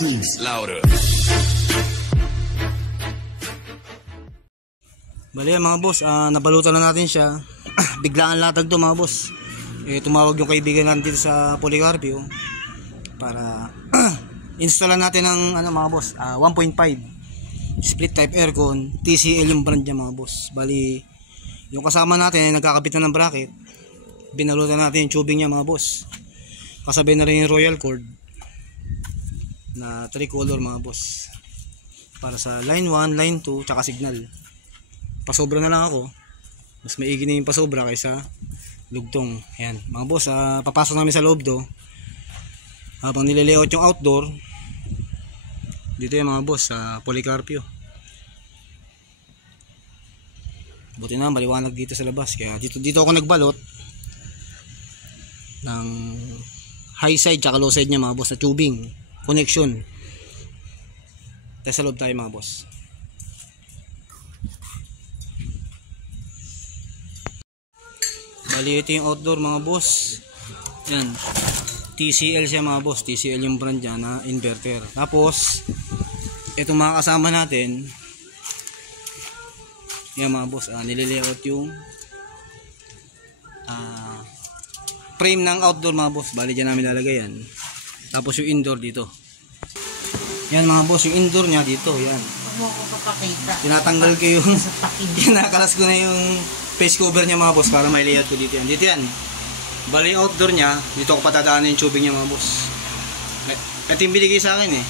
Please louder. Bali mga boss, nabalutan na natin siya. Biglaan latag to mga boss. Tumawag yung kaibigan natin dito sa Policarpio para installan natin ng mga boss, 1.5 split type aircon, TCL yung brand niya mga boss. Bali yung kasama natin ay nagkakabit na ng bracket. Binalutan natin yung tubing niya mga boss. Kasabay na rin yung royal cord na tricolor mga boss para sa line 1, line 2, tsaka signal. Pasobra na lang ako, mas maigi na yung pasobra kaysa lugtong. Ayan mga boss, papasok namin sa loob do habang nilalayout yung outdoor dito yung mga boss sa Policarpio. Buti na maliwanag dito sa labas, kaya dito ako nagbalot ng high side tsaka low side nya mga boss sa tubing connection. Tayo sa loob tayo mga boss. Bali ito yung outdoor mga boss. Yan, TCL siya mga boss. TCL yung brand niya na inverter. Tapos itong mga kasama natin, yan mga boss, nililayout yung frame ng outdoor mga boss. Bali dyan namin lalagay yan. Tapos yung indoor dito. Yan mga boss, yung indoor niya dito. Yan, tinatanggal ko yung kinakalas ko na yung face cover niya mga boss para may layout ko dito yan. Dito yan. Bali outdoor niya, dito ko patadaanan yung tubing niya mga boss. Ito yung binigay sa akin eh.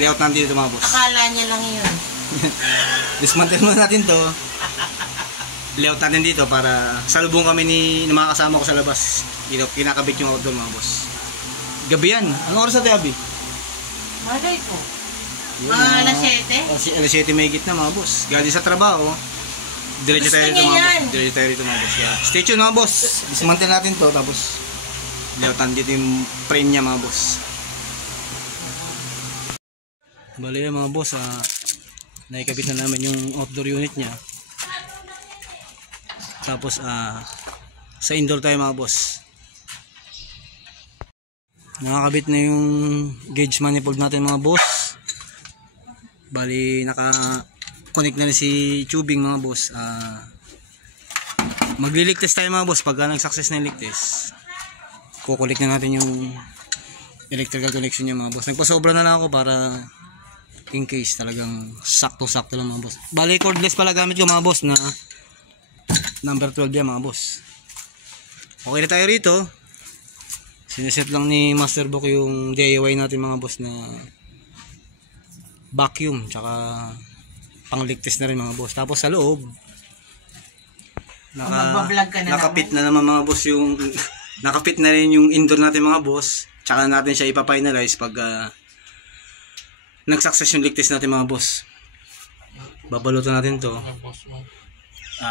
Layout natin dito mga boss. Akala niya lang yun. Dismantle muna natin to. Layout natin dito para salubong kami ni mga kasama ko sa labas. Dito kinakabit yung outdoor mga boss. Gabi yan. Anong oras natin Abi? Malay ko. Alas 7? Alas 7 may gitna mga boss. Galing sa trabaho. Diretso tayo rito mga boss. Diretso tayo rito mga boss. Kaya stay tuned mga boss. Dismantle natin to tapos layoutan dito yung frame niya mga boss. Bali yan mga boss, naikabit na namin yung outdoor unit niya. Tapos sa indoor tayo mga boss. Nakakabit na yung gauge manifold natin mga boss. Bali naka-connect na rin si tubing mga boss. Magli-leak test tayo mga boss. Pagka nag-success na yung leak test, kukulik na natin yung electrical connection niya mga boss. Nagpasobra na lang ako para in case talagang sakto-sakto lang mga boss. Bali cordless pala gamit ko mga boss na number 12 yan mga boss. Okay na tayo rito. Sineset lang ni Master Book yung DIY natin mga boss na vacuum tsaka pang leak test na rin mga boss. Tapos sa loob nakapit na naman mga boss yung nakapit na rin yung indoor natin mga boss. Tsaka natin siya ipa-finalize pag nag-success yung leak test natin mga boss. Babalutan natin to.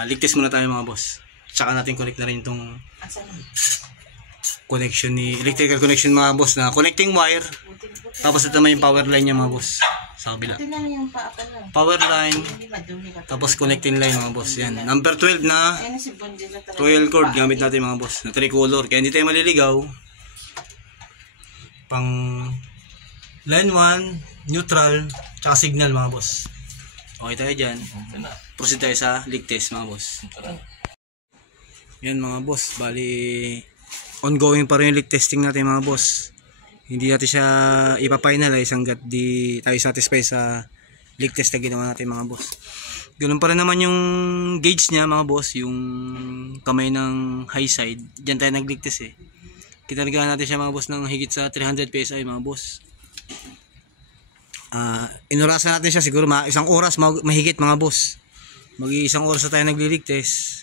Leak test muna tayo mga boss. Tsaka natin connect na rin itong connection ni electrical connection mga boss na connecting wire. Tapos ito naman yung power line niya mga boss sa kabila. Power line. Tapos connecting line mga boss. Yan. Number 12 na 12 cord gamit natin mga boss. Na tricolor. Kaya hindi tayo maliligaw. Pang line 1, neutral, tsaka signal mga boss. Okay tayo dyan. Proceed tayo sa leak test mga boss. Yan mga boss. Bali ongoing pa rin yung leak testing natin mga boss. Hindi natin siya ipa-finalize hanggat di tayo satisfy sa leak test na ginawa natin mga boss. Ganun pa rin naman yung gauge niya mga boss, yung kamay ng high side. Diyan tayo nag-leak test eh. Kinargahan natin siya mga boss ng higit sa 300 PSI mga boss. Inurasan natin siya siguro isang oras mahigit mga boss. Mag-iisang oras na tayo nag-leak test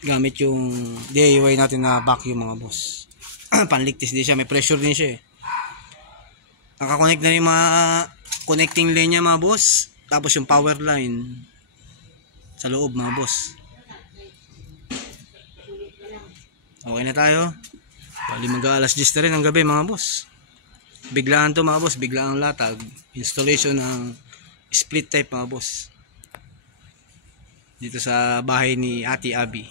gamit yung DIY natin na vacuum mga boss. Pan-leak test din siya, may pressure din siya eh. Nakakonect na rin yung mga connecting line niya mga boss. Tapos yung power line sa loob mga boss. Okay na tayo. Bali mag-aalas 10 na rin ng gabi mga boss. Biglaan to mga boss, biglaan latag. Installation ng split type mga boss. Dito sa bahay ni Ate Abby.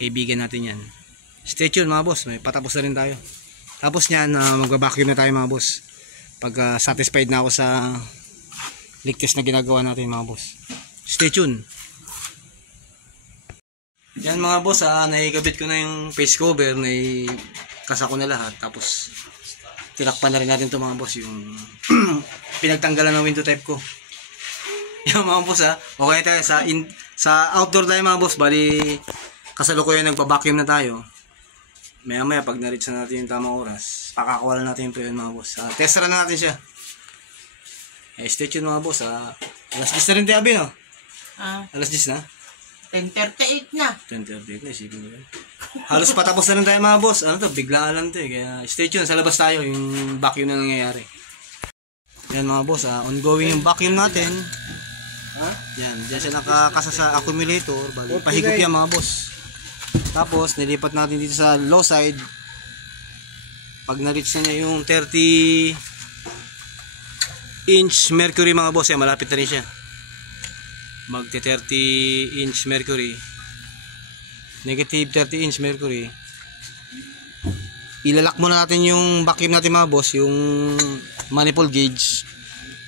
Kaibigan natin yan. Stay tuned mga boss, may patapos na rin tayo. Tapos niyan, magba-vacuum na tayo mga boss. Pag satisfied na ako sa leak test na ginagawa natin mga boss. Stay tuned. Yan mga boss, naikabit ko na yung face cover, kasa ko na lahat. Tapos tinakpan na rin natin ito mga boss, yung pinagtanggalan ng window type ko. Yan mga boss, okay tayo sa outdoor tayo mga boss. Bali kasalukuyan nagpa-vacuum na tayo. Maya maya pag na-reach na natin yung tamang oras, pakakawalan natin yung pre-on mga boss. Test run na natin siya. Stay tuned mga boss. Alas 10 na rin tayo abi, no? Alas 10 na? 10:38 na. 10:38 na, isipin mo yun. Halos patapos na rin tayo mga boss. Ano to, biglaan lang to eh. Kaya stay tuned, sa labas tayo, yung vacuum na nangyayari. Yan mga boss, ongoing yung vacuum natin. Yan, dyan siya nakakasa sa accumulator. Bali, pahigop yan mga boss. Tapos nilipat natin dito sa low side. Pag na-reach na niya yung 30 inch mercury mga boss, yan, malapit na rin siya. Magte 30 inch mercury. Negative 30 inch mercury. Ilalak muna natin yung vacuum natin mga boss, yung manifold gauge.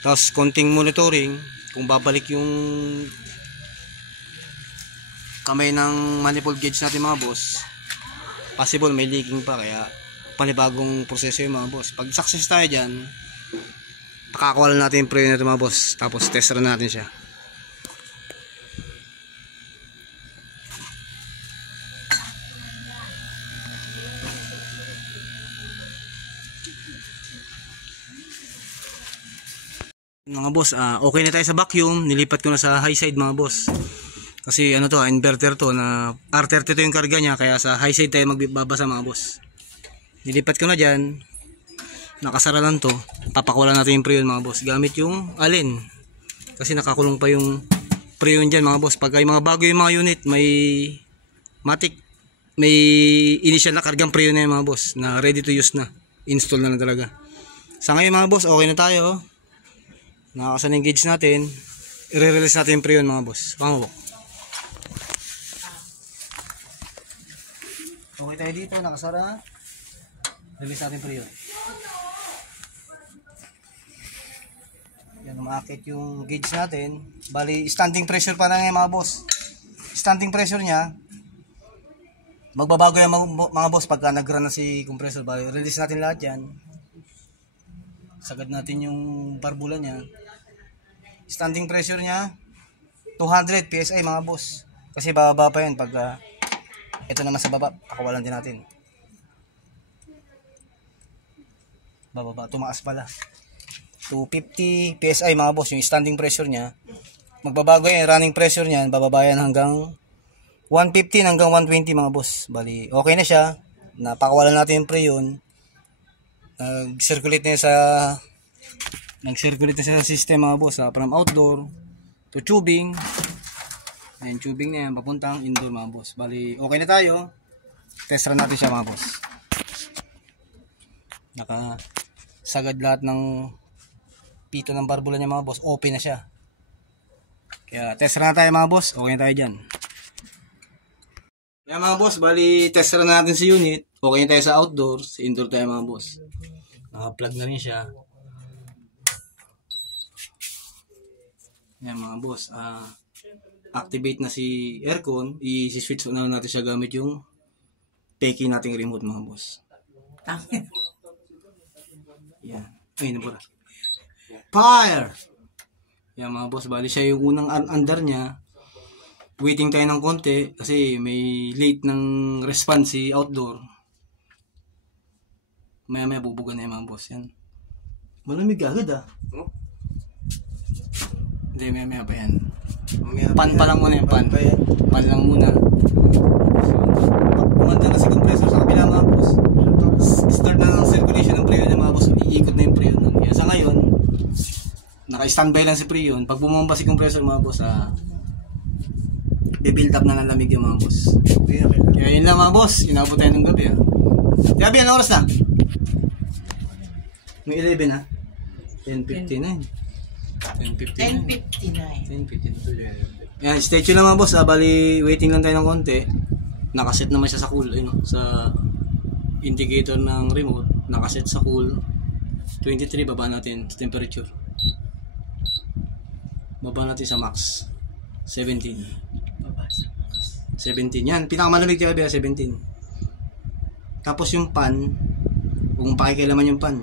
Tapos konting monitoring kung babalik yung kamay ng manifold gauge natin mga boss. Possible may leaking pa, kaya panibagong proseso yung mga boss. Pag success tayo dyan, pakakawalan natin yung pre natin mga boss. Tapos test run natin siya. Mga boss, okay na tayo sa vacuum. Nilipat ko na sa high side mga boss. Kasi ano to, inverter to na R30 to yung karga niya, kaya sa high side tayo magbabasa mga boss. Nilipat ko na dyan. Nakasara lang to. Papakawalan natin yung pre-on mga boss gamit yung alin. Kasi nakakulong pa yung pre-on dyan mga boss. Pag ay mga bago yung mga unit, may matic, may initial na kargang pre-on na yung mga boss na ready to use na. Install na talaga. Sa ngayon mga boss, okay na tayo. Nakakasa na yung gauge natin. I-release natin yung pre-on mga boss. Pangawak. Okay tayo dito, nakasara. Release natin pre-on. Yan, umaakit yung gauge natin. Bali, standing pressure pa lang yung mga boss. Standing pressure niya, magbabago yung mga boss pagka nag-run na si compressor. Bali, release natin lahat yan. Sagad natin yung barbula niya. Standing pressure niya 200 PSI mga boss. Kasi bababa pa yun pag ito naman sa baba, pakawalan din natin. Bababa, tumaas pala. 250 PSI mga boss, yung standing pressure niya. Magbabago yan, running pressure niyan, bababa yan hanggang 150 hanggang 120 mga boss. Bali, okay na siya. Napakawalan natin yung pre-on. Nag-circulate na sa system mga boss, from outdoor to tubing. Ayan, tubing na yan, papuntang indoor mga boss. Bali, okay na tayo. Test run natin siya mga boss. Nakasagad lahat ng pito ng barbula niya mga boss. Open na siya. Kaya test run na tayo mga boss. Okay na tayo dyan. Kaya mga boss, bali test run natin sa unit. Okay na tayo sa outdoor. Sa indoor tayo mga boss. Naka-plug na rin siya. Yan mga boss, activate na si aircon. I-switch na natin siya gamit yung peki nating remote mga boss. Yan. Ayun na pala. Fire! Yan mga boss, bali siya yung unang under niya. Waiting tayo ng konti kasi may late ng response si outdoor. Maya maya bubuga na yung mga boss. Yan. Malamig agad Hindi, maya pa yan. Pan pa lang muna yan, pan. Pan lang muna. Pumanda na si compressor sa kabila mga boss. Start na ng circulation ng pre-on ng mga boss. Iikot na yung pre-on nun. Kaya sa ngayon, naka-standby lang si pre-on. Pag bumamba si compressor mga boss, be-build up na ng lamig yung mga boss. Kaya yun lang mga boss. Inabot tayo ng gabi Gabi, anong oras na? May 11 10:59. 10:59. Yan, stay tuned lang mga boss. Bali, waiting lang tayo ng konti. Nakaset naman siya sa cool, sa indicator ng remote. nakaset sa cool. 23, baba natin sa temperature. Baba natin sa max. 17. 17. Yan, pinakamalamig tayo ba? 17. Tapos yung pan, kung pakikilaman yung pan,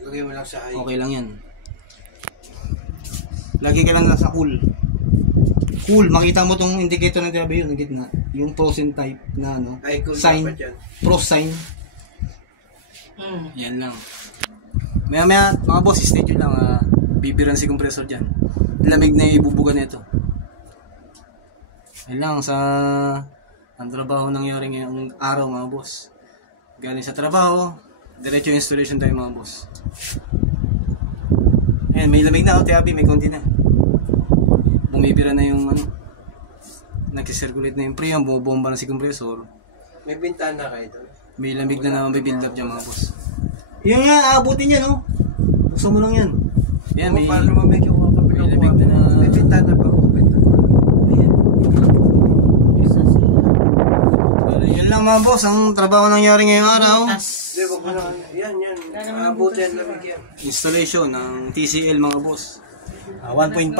lagay mo lang sa high. okay lang yan. Lagi ka lang nasa cool. Cool, makita mo tong indicator ng tabi yun, gitna. Yung frozen type na ano, Ay, cool sign, dapat yan. frost sign. Yan lang. Maya mga boss, stay tuned lang. Bibiran si compressor dyan. Lamig na ibubuga nito. Yan lang sa ang trabaho nangyari ngayong araw mga boss. Galing sa trabaho, diretso installation tayo mga boss. Ayan, may lamig na, Tiabi, may konti na. Bumibira na yung ano, nag-circulate na yung preamp, bumubomba na si compressor. May bintana kayo doon. May lamig na naman, may build up dyan mga boss. Yun yan, aabutin yan, no? Buksan mo lang yan. Yan, may Paano lumamig yung mga kabilang may lamig na May bintana pa po. Ayan. Pero yun lang mga boss, ang trabaho nangyari ngayong araw. Hindi, wag mo lang. Yan. Aabutin lamig yan. Installation ng TCL mga boss. 1.5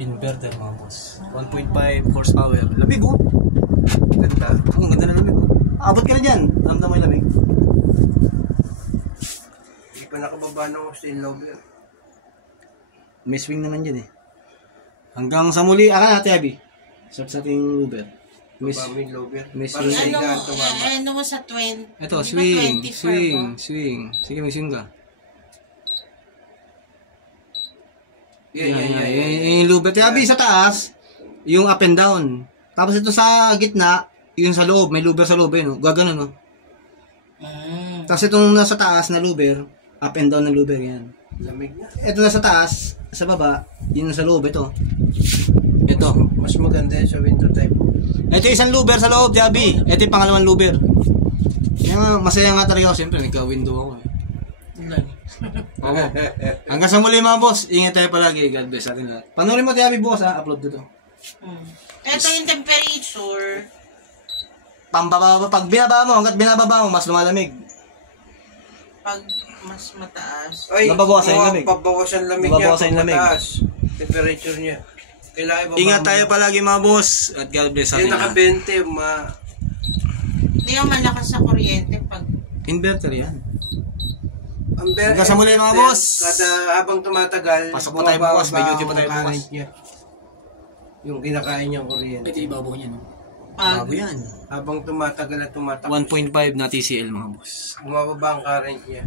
inverter mga boss. 1.5 horsepower. Lamig oh. Ganda. Oh, ganda na lamig oh. Abot ka na dyan. Ramdam mo yung lamig. Hindi pa nakababa ng steel lobby. May swing naman dyan eh. Hanggang sa muli, natin Abi. Sa ating Uber. Miss, May lobby. Miss Para sa higaan tumama. Ano mo sa 20? ito, Di ba swing. 24 po? Swing. Sige, may swing ka. Yan. Yung lubat. Abi, sa taas, yung up and down. Tapos ito sa gitna, yung sa loob, may luber sa loob eh, no? Gagano, no? Tapos itong nasa taas na luber, up and down ng luber, yan. Lamig na. Ito nasa taas, sa baba, yun sa loob, ito. Ito. Mas maganda yan sa window type. Ito isang luber sa loob, Jabi. Ito yung pangalawang luber. Kaya masaya nga talaga ako, siyempre, nagka-window ako eh. Oo. Hanggang sa muli mga boss, ingat tayo palagi. God bless atin lahat. Panoorin mo Jabi bukas ha, upload ko to. Ito yung temperature. Pambaba, pag binaba mo, hanggat binababa mo, mas lumalamig. Pag mas mataas. Ay, Nababawasan yung lamig. Pabawasan lamig Nababawasan niya. yung lamig. Pagmataas. Temperature niya. Kailangan ibaba Ingat mo. tayo palagi mga boss. At God bless atin Yung lahat. naka-20, Hindi yung malakas sa kuryente pag Inverter yan. Hanggang Hanggang sa muli mga boss. Kada habang tumatagal, Pasok pa tayo bumababa bukas, may duty pa tayo ang bukas. current niya. Yung kinakain niyang kuryente. Ito yung babaw niya, no? pag Bago yan. Habang tumatagal at tumatakbo, 1.5 na TCL mga boss. bumababa ang current niya.